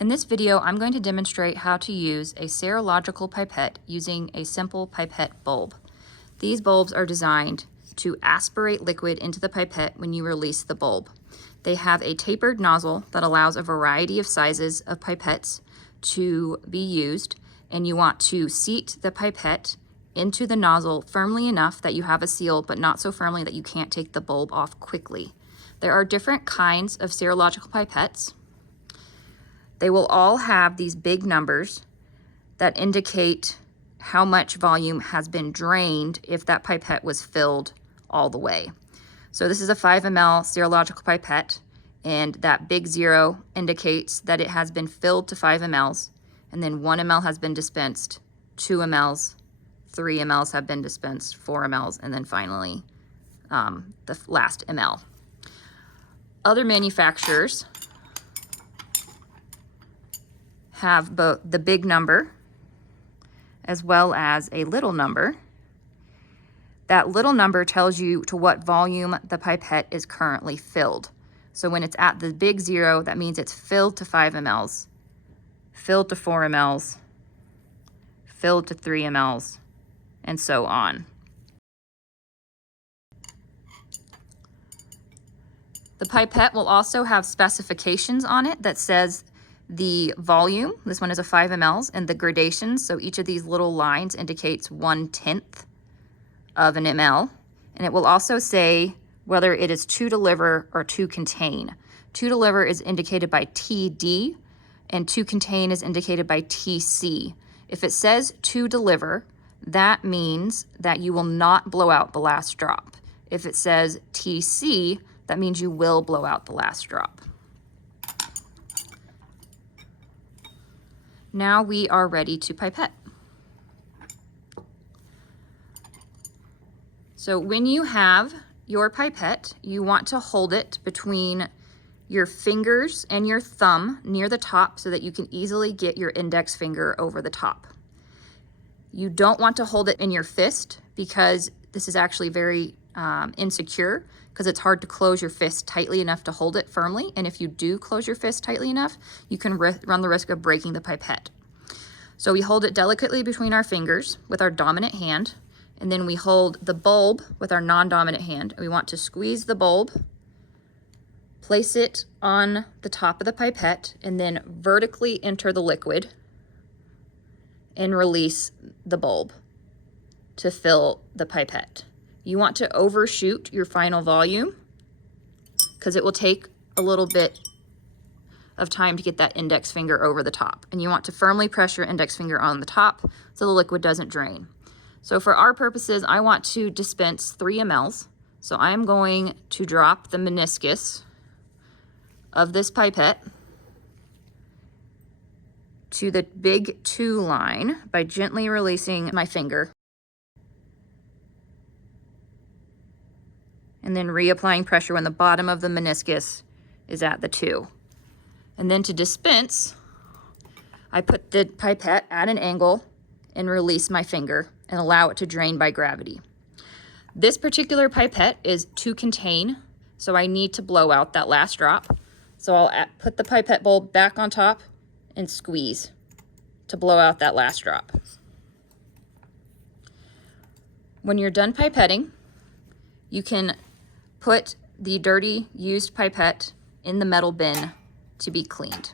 In this video, I'm going to demonstrate how to use a serological pipette using a simple pipette bulb. These bulbs are designed to aspirate liquid into the pipette when you release the bulb. They have a tapered nozzle that allows a variety of sizes of pipettes to be used, and you want to seat the pipette into the nozzle firmly enough that you have a seal, but not so firmly that you can't take the bulb off quickly. There are different kinds of serological pipettes. They will all have these big numbers that indicate how much volume has been drained if that pipette was filled all the way. So this is a 5 ml serological pipette, and that big 0 indicates that it has been filled to 5 mLs, and then 1 ml has been dispensed, 2 mLs, 3 mLs have been dispensed, 4 mLs, and then finally the last ml. Other manufacturers have both the big number as well as a little number. That little number tells you to what volume the pipette is currently filled. So when it's at the big 0, that means it's filled to 5 mLs, filled to 4 mLs, filled to 3 mLs, and so on. The pipette will also have specifications on it that says the volume, this one is a 5 mLs, and the gradations, so each of these little lines indicates 1/10 of an ml. And it will also say whether it is to deliver or to contain. To deliver is indicated by TD, and to contain is indicated by TC. If it says to deliver, that means that you will not blow out the last drop. If it says TC, that means you will blow out the last drop. Now we are ready to pipette. So when you have your pipette, you want to hold it between your fingers and your thumb near the top so that you can easily get your index finger over the top. You don't want to hold it in your fist because this is actually very insecure, because it's hard to close your fist tightly enough to hold it firmly. And if you do close your fist tightly enough, you can run the risk of breaking the pipette. So we hold it delicately between our fingers with our dominant hand, and then we hold the bulb with our non-dominant hand. We want to squeeze the bulb, place it on the top of the pipette, and then vertically enter the liquid and release the bulb to fill the pipette. You want to overshoot your final volume because it will take a little bit of time to get that index finger over the top. And you want to firmly press your index finger on the top so the liquid doesn't drain. So for our purposes, I want to dispense 3 mLs. So I'm going to drop the meniscus of this pipette to the big 2 line by gently releasing my finger, and then reapplying pressure when the bottom of the meniscus is at the 2. And then to dispense, I put the pipette at an angle and release my finger and allow it to drain by gravity. This particular pipette is to contain, so I need to blow out that last drop. So I'll put the pipette bulb back on top and squeeze to blow out that last drop. When you're done pipetting, you can put the dirty used pipette in the metal bin to be cleaned.